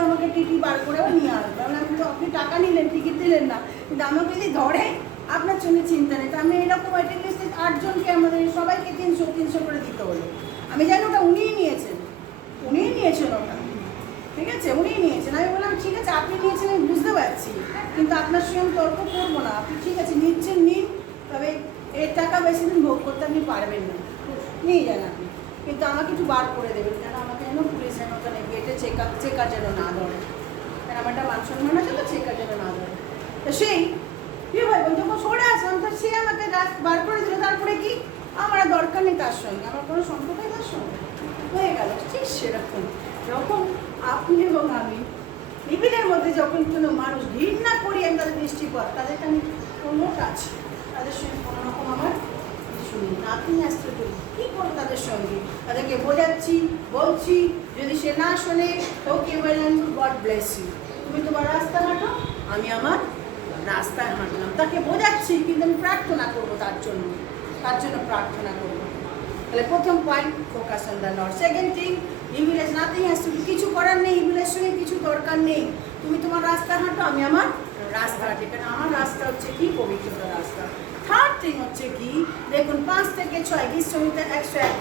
আমাকে টিটি বার করেও নিয়ে আসবে। আমি তো, আপনি টাকা নিলেন, টিকিট দিলেন না, কিন্তু আমাকে যদি ধরে আপনার সঙ্গে চিন্তা নেই। তো আমি এরকম ওয়েটিং লিস্টে 8 জনকে আমাদের সবাইকে 300 করে দিতে হলো। আমি জানি ওটা উনিই নিয়েছেন ওটা, ঠিক আছে, উনিই নিয়েছেন। আমি বললাম ঠিক আছে, আপনি নিয়েছেন আমি বুঝতে পারছি, কিন্তু আপনার সঙ্গে আমি তর্ক করবো না। আপনি ঠিক আছে নিচ্ছেন, নিন, তবে এর টাকা বেশি দিন ভোগ করতে আপনি পারবেন না, নিয়ে যান আপনি, কিন্তু আমাকে একটু বার করে দেবেন, কেন আমাকে যেন পুলিশ যেন ওখানে গেটে চেকার যেন না ধরে, কেন আমার একটা মান সম্মান আছে, তো চেকার যেন না ধরে। তো সেই প্রিয় ভাই বোন, যখন সরে আসলাম, তো সে আমাকে বার করে দিল। তারপরে কি, আমার আর দরকার নেই তার সঙ্গে, আমার কোনো সম্পর্ক তার সঙ্গে হয়ে গেল। ঠিক সেরকম যখন আপনি এবং আমি নিবিড়ের মধ্যে যখন কোনো মানুষ ঘৃণা করি, আমি তাদের দৃষ্টিপথ, তাদেরকে আমি কোনো কাজ, তাদের সঙ্গে কোনো রকম আমার শুনি না। আপনি আসতে করি কী করবো তাদের সঙ্গে? তাদেরকে বোঝাচ্ছি, বলছি, যদি সে না শোনে, ওকে বললাম গড ব্লেস ইউ, তুমি তোমার রাস্তা হাঁটো, আমি আমার রাস্তায় হাঁটলাম, তাকে বোঝাচ্ছি, কিন্তু আমি প্রার্থনা করবো তার জন্য প্রার্থনা করবো। তাহলে প্রথম point, focus on the lord. Second thing, evils nothing has to, কিছু করার নেই, ইভিলের সঙ্গে কিছু দরকার নেই। তুমি তোমার রাস্তা হাঁটো, আমি আমার রাস্তা হাঁটি, কারণ আমার রাস্তা হচ্ছে কি? পবিত্রতার রাস্তা। থার্ড থিং হচ্ছে কি, দেখুন 5 থেকে 6 গীতসংহিতা 101,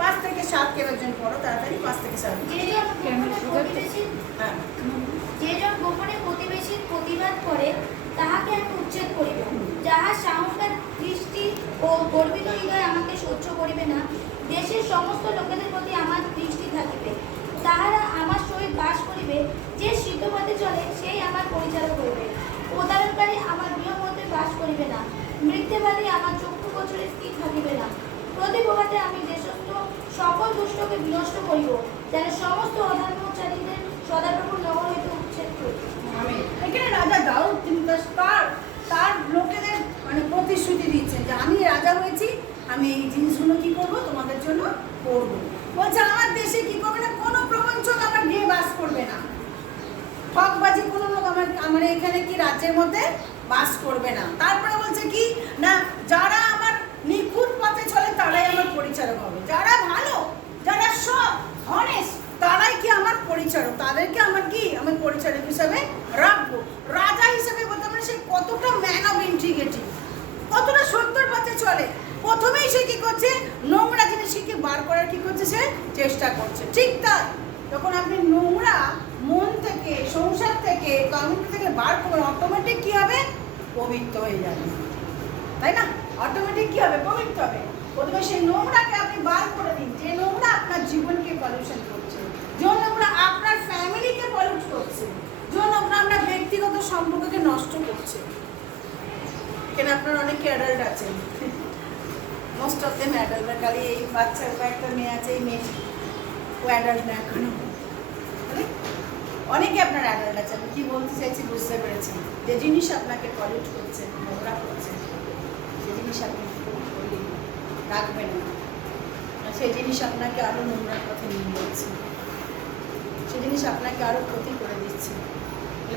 5 থেকে 7 কেউ একজন পড়ো তাড়াতাড়ি, 5 থেকে 7। হ্যাঁ, যে জন গোপনে প্রতিবেশীর প্রতিবাদ করে, তাহাকে আমি উচ্ছেদ করিব। যাহার সাহসের দৃষ্টি ও গর্বিত হৃদয় আমাকে সহ্য করিবে না, দেশের সমস্ত লোকেদের প্রতি আমার দৃষ্টি থাকিবে। তাহারা আমার সহিত বাস করিবে, যে সিদ্ধ পথে চলে সেই আমার পরিচালক হইবে। প্রতারণকারী আমার গৃহ মধ্যে বাস করিবে না, মৃত্যুবাদী আমার চক্ষু গোচরে স্থির থাকিবে না। প্রতি প্রভাতে আমি দেশস্থ সকল দুষ্টকে বিনষ্ট করিব, যেন সমস্ত অধর্মচারীদের সদাপ্রভুর নগর হইতে উচ্ছেদ করিব। এখানে রাজা দাউদ, তিনি তার লোকেদের মানে আমি এই জিনিসগুলো কি করব তোমাদের জন্য করব। বলছে আমার দেশে কি করবে না, কোনো প্রবঞ্চক আমার গিয়ে বাস করবে না, ঠকবাজি কোনো লোক আমার এখানে কি রাজ্যের মধ্যে বাস করবে না। তারপরে বলছে কি না, যারা আমার নিখুঁত পথে চলে তারাই আমার পরিচারক হবে, যারা ভালো, যারা সৎ অনেস্ট তারাই কি আমার পরিচারক, তাদেরকে আমার কি আমার পরিচারক হিসাবে রাখবো। রাজা হিসাবে বলতে পারে সে কতটা ম্যান অফ ইন্টিগ্রিটি, কতটা সত্যের পথে চলে। প্রথমেই সে কি করছে, নোংরা জিনিসকে বার করার কি করছে, সে চেষ্টা করছে। ঠিক তাই, যখন আপনি নোংরা মন থেকে, সংসার থেকে, কমিউনিটি থেকে বার করবেন, অটোমেটিক কি হবে, পবিত্র হয়ে যাবে, তাই না? অটোমেটিক কি হবে, পবিত্র হবে। প্রথমে সেই নোংরাকে আপনি বার করে দিন, যে নোংরা আপনার জীবনকে পলিউশন করছে, যে নোংরা আপনার ফ্যামিলিকে পলিউট করছে, যে নোংরা আপনার ব্যক্তিগত সম্পর্ককে নষ্ট করছে। কেন আপনার অনেক অ্যাডাল্ট আছেন, মোস্ট অফ দেম অ্যাডাল্ট, খালি এই বাচ্চার একটা মেয়ে আছে, এই মেয়েটি ও অ্যাডাল্ট না এখনো, অনেকে আপনার অ্যাডাল্ট আছে। আমি কি বলতে চাইছি বুঝতে পেরেছেন? যে জিনিস আপনাকে পলিউট করছে, নোংরা করছে, যে জিনিস আপনি রাখবেন না, সেই জিনিস আপনাকে আরও নোংরার পথে নিয়ে যাচ্ছে, সেই জিনিস আপনাকে আরও ক্ষতি করে দিচ্ছে।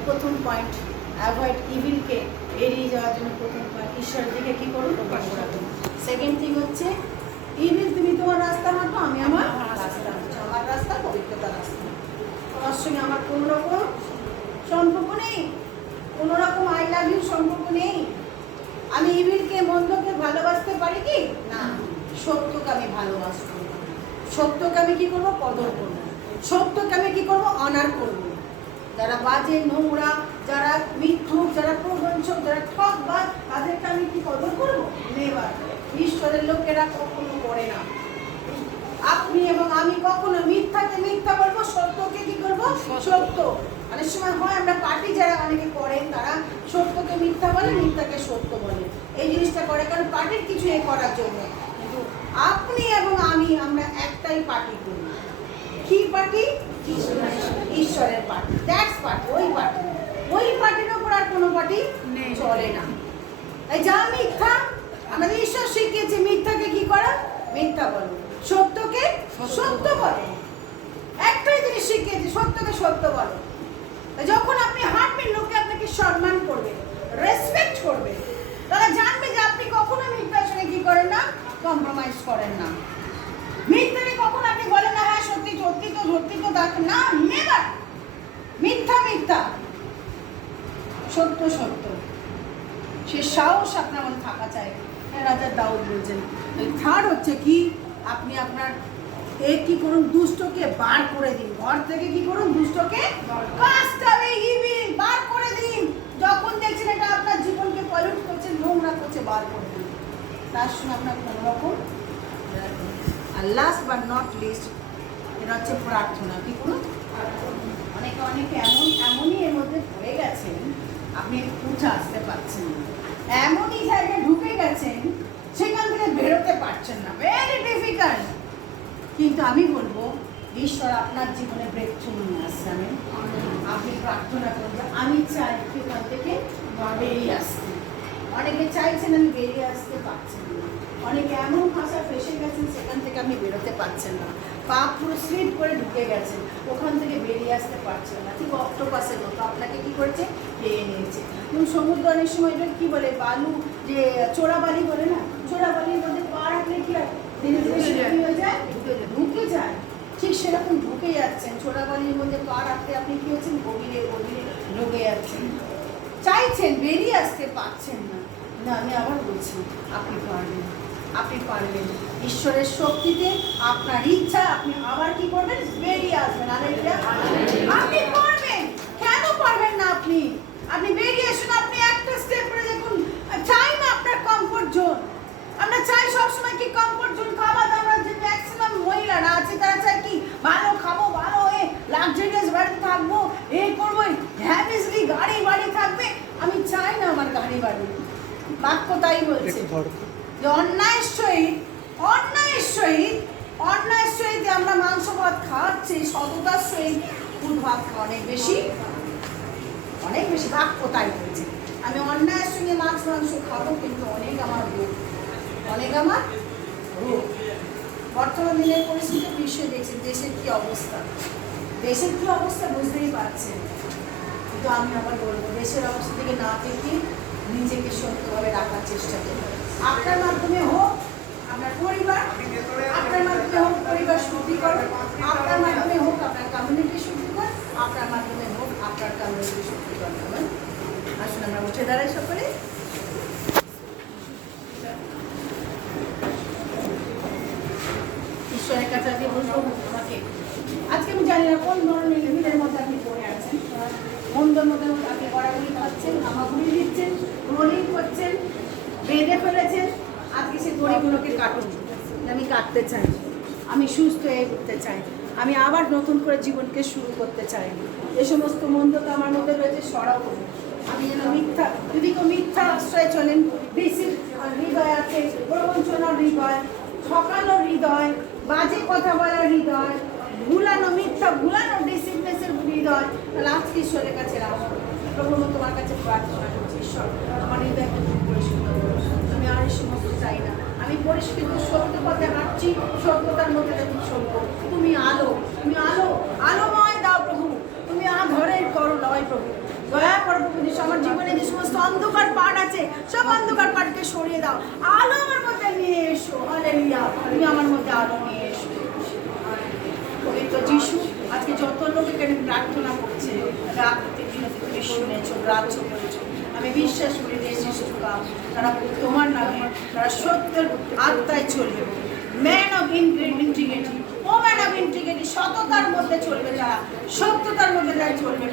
প্রথম পয়েন্ট, অ্যাভয়েড ইভিলকে এড়িয়ে যাওয়ার জন্য প্রথম পয়েন্ট, ঈশ্বরের দিকে কী করুন, লক্ষ্য রাখুন। সেকেন্ড থিং হচ্ছে ইভিল তুমি তোমার রাস্তা হাঁটো, আমি আমার রাস্তা হাঁটছি, আমার রাস্তা পবিত্রতার রাস্তা, তোমার সঙ্গে আমার কোনো রকম সম্পর্ক নেই, কোনো রকম আই লাভ ইউ সম্পর্ক নেই। আমি ইভিলকে মন্দকে ভালোবাসতে পারি কি না, সত্যকে আমি ভালোবাসবো, সত্যকে আমি কি করবো, কদর করবো, সত্যকে আমি কি করবো, অনার করবো। যারা বাজে, নোংরা, যারা মিথ্যুক, যারা প্রবঞ্চক, যারা ঠকবাজ, তাদেরকে আমি কি কদর করবো, নেবার। ঈশ্বরের লোকেরা কখনো করে না। আপনি এবং আমি কখনো মিথ্যাকে মিথ্যা বলবো, সত্যকে কি করবো, সত্য। অনেক সময় হয় আমরা পার্টি যারা অনেকে করেন, তারা সত্যকে মিথ্যা বলে, মিথ্যাকে সত্য বলে, এই জিনিসটা করে কারণ পার্টির কিছু এ করার জন্য। কিন্তু আপনি এবং আমি, আমরা একটাই পার্টি করি। কি পার্টি? ঈশ্বরের পার্টি, দ্যাটস পার্টি, ওই পার্টি। ওই পার্টির ওপর আর কোনো পার্টি চলে না। তাই যা মিথ্যা, আমাদের ঈশ্বর শিখিয়েছে মিথ্যাকে কি করা, মিথ্যা বলো, সত্যকে সত্য বলো। একটাই জিনিস শিখিয়েছে, সত্যকে সত্য বলো। যখন আপনি হাঁটবেন, লোকে আপনাকে সম্মান করবে, রেসপেক্ট করবে, তারা জানবে যে আপনি কখনো মিথ্যার সঙ্গে কি করেন না, কম্প্রোমাইজ করেন না। মিথ্যাকে কখন আপনি বলেন না, হ্যাঁ সত্যি সত্যি তো সত্যি তো, না, নেভার। মিথ্যা মিথ্যা, সত্য সত্য, সে সাহস আপনার মধ্যে থাকা চাই। রাজা দাউদ বলছেন। থার্ড হচ্ছে কি, আপনি আপনার কি করুন, দুষ্টকে বার করে দিন, ঘর থেকে কি করুন, দুষ্টকে বার করে দিন। যখন দেখছেন এটা আপনার জীবনকে পলিউট করছে, নোংরা করছে, বার করে দিন। তার সঙ্গে আপনার কোনো রকম। আর লাস্ট বাট নট লিস্ট, এটা হচ্ছে প্রার্থনা। কি করুন, অনেকে এমনই এর মধ্যে পড়ে গেছেন, আপনি উঠে আসতে পারছেন না, এমনই জায়গায় ঢুকে গেছেন, সেখান থেকে বেরোতে পারছেন না, ভেরি ডিফিকাল্ট। কিন্তু আমি বলবো, ঈশ্বর আপনার জীবনে ব্রেক থ্রু নিয়ে আসছে। আপনি প্রার্থনা করুন যে আমি চাই সেখান থেকে বেরিয়ে আসতে। অনেকে চাইছেন, আমি বেরিয়ে আসতে পারছেন না। অনেকে এমন ভাষা ফেসে গেছেন, সেখান থেকে আপনি বেরোতে পারছেন না, পা পুরো স্লিপ করে ঢুকে গেছেন, ওখান থেকে বেরিয়ে আসতে পারছেন না। ঠিক অক্টোপাসের মতো আপনাকে কি করেছে, পেয়ে নিয়েছে। এবং সমুদ্র অনেক সময় এটা কী বলে, বালু, যে চোরাবালি বলে না, চোরাবালির মধ্যে পা রাখলে কি হয়, ধীরে ধীরে হয়ে যায়, ঢুকে যায়। ঠিক সেরকম ঢুকে যাচ্ছেন, চোরাবালির মধ্যে পা রাখতে আপনি কি হচ্ছেন, গভীরে গভীরে ঢুকে যাচ্ছেন, চাইছেন, বেরিয়ে আসতে পারছেন না। না, আমি আবার বলছি, আপনি পারবেন, আপনি পারবেন। ঈশ্বরের শক্তিতে, আপনার ইচ্ছা, আপনি আবার কি করবেন, বেরিয়ে আসবেন। আপনি পারবেন, কেন পারবেন না? আপনি বেরিয়ে আসুন। আপনি একটা স্টেপ করে দেখুন। চাই না আপনার কমফোর্ট জোন, আমরা চাই সবসময় কি কমফোর্ট জোন, খাওয়া দাওয়া। যে ম্যাক্সিমাম মহিলারা আছে তারা চায় কি, ভালো খাবো, ভালো লাক্সারিয়াস বাড়িতে থাকবো, করবো, হ্যাভিসলি গাড়ি বাড়ি থাকবে। আমি চাই না আমার গাড়ি বাড়ি। বাক্য তাই বলছে যে অন্যায়ের সহিত আমরা মাংস ভাত খাওয়াচ্ছি, সততার সহিত দুধ ভাত খাওয়া অনেক বেশি। বাক্য তাই বলছে। আমি অন্যায়ের সঙ্গে মাংস খাবো, কিন্তু অনেক আমার প্রভু বর্তমান দিনের পরিস্থিতি নিশ্চয়ই দেখছেন দেশের কি অবস্থা, দেশের কি অবস্থা বুঝতেই পারছেন। কিন্তু আমি আবার বলবো দেশের অবস্থা থেকে না থেকে নিজেকে সত্যভাবে রাখার চেষ্টা করবো। আপনার মাধ্যমে হোক আপনার পরিবার, আপনার মাধ্যমে হোক পরিবার শুদ্ধিকরণ, আপনার মাধ্যমে হোক আপনার কমিউনিটি শুদ্ধিকরণ, আপনার মাধ্যমে হোক আপনার কমিউনিটি শুদ্ধিকরণ। আসুন আমরা উঠে দাঁড়াই সকলে। ঈশ্বরের কাছে আজকে বলবো তোমাকে, আজকে আমি জানি না কোন ধরনের লিমিটের মধ্যে আপনি পড়ে আছেন, মন্দের মধ্যে আপনি গড়াগড়ি খাচ্ছেন, হামাগুড়ি দিচ্ছেন, রোলিং করছেন, বেঁধে ফেলেছেন। আজকে সেই দড়িগুলোকে কাটুন। আমি কাটতে চাই, আমি সুস্থ হয়ে উঠতে চাই, আমি আবার নতুন করে জীবনকে শুরু করতে চাই। এ সমস্ত মন্দতা আমার মধ্যে রয়েছে সরাও করুন। আমি যেন মিথ্যা, যদি কেউ মিথ্যা আশ্রয় চলেন, বেশির হৃদয় আছে, প্রবঞ্চনার হৃদয়, ঠকানো হৃদয়, বাজে কথা বলার হৃদয়, ভুলানো মিথ্যা ভুলানো ডিসিপ্লিনের হৃদয়, তাহলে আজকে ঈশ্বরের কাছে রাখো। প্রভু তোমার কাছে প্রার্থনা করছি, ঈশ্বর আমার হৃদয়কে তুমি পরিশুদ্ধ করো। আমি আর এই সমস্ত চাই না, আমি পরিষ্কৃত সত্য পথে হাঁটছি, সত্যতার মধ্যে তুমি চলবো। তুমি আলো, তুমি আলো, আলোময় দাও প্রভু, তুমি আধরের করো লয় প্রভু। দয়া করো প্রভু, আমার জীবনে যে সমস্ত অন্ধকার পাঠ আছে সব অন্ধকার পাঠকে সরিয়ে দাও, আলো আমার মধ্যে নিয়ে এসো। হালেলুয়া, তুমি আমার মধ্যে আলো নিয়ে এসো। পবিত্র যিশু, আজকে যত লোক এখানে প্রার্থনা করছে, রাত থেকে তুমি শুনেছো, রাজ্য করেছো, আমি বিশ্বাস করি যে শিশুরা তারা তোমার নামে তারা সত্যের আত্মায় চলবে। ম্যান অফ ইন্টিগ্রিটি, ও ম্যান অফ ইন্টিগ্রিটি, সততার মধ্যে চলবে তারা, সত্যতার মধ্যে তারা চলবে।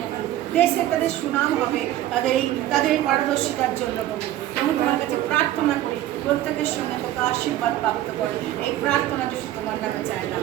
দেশে তাদের সুনাম হবে তাদের এই পারদর্শিতার জন্য। আমি তোমার কাছে প্রার্থনা করি প্রত্যেকের সঙ্গে তোকে আশীর্বাদ প্রাপ্ত করে। এই প্রার্থনা যদি তোমার নামে চাইলাম।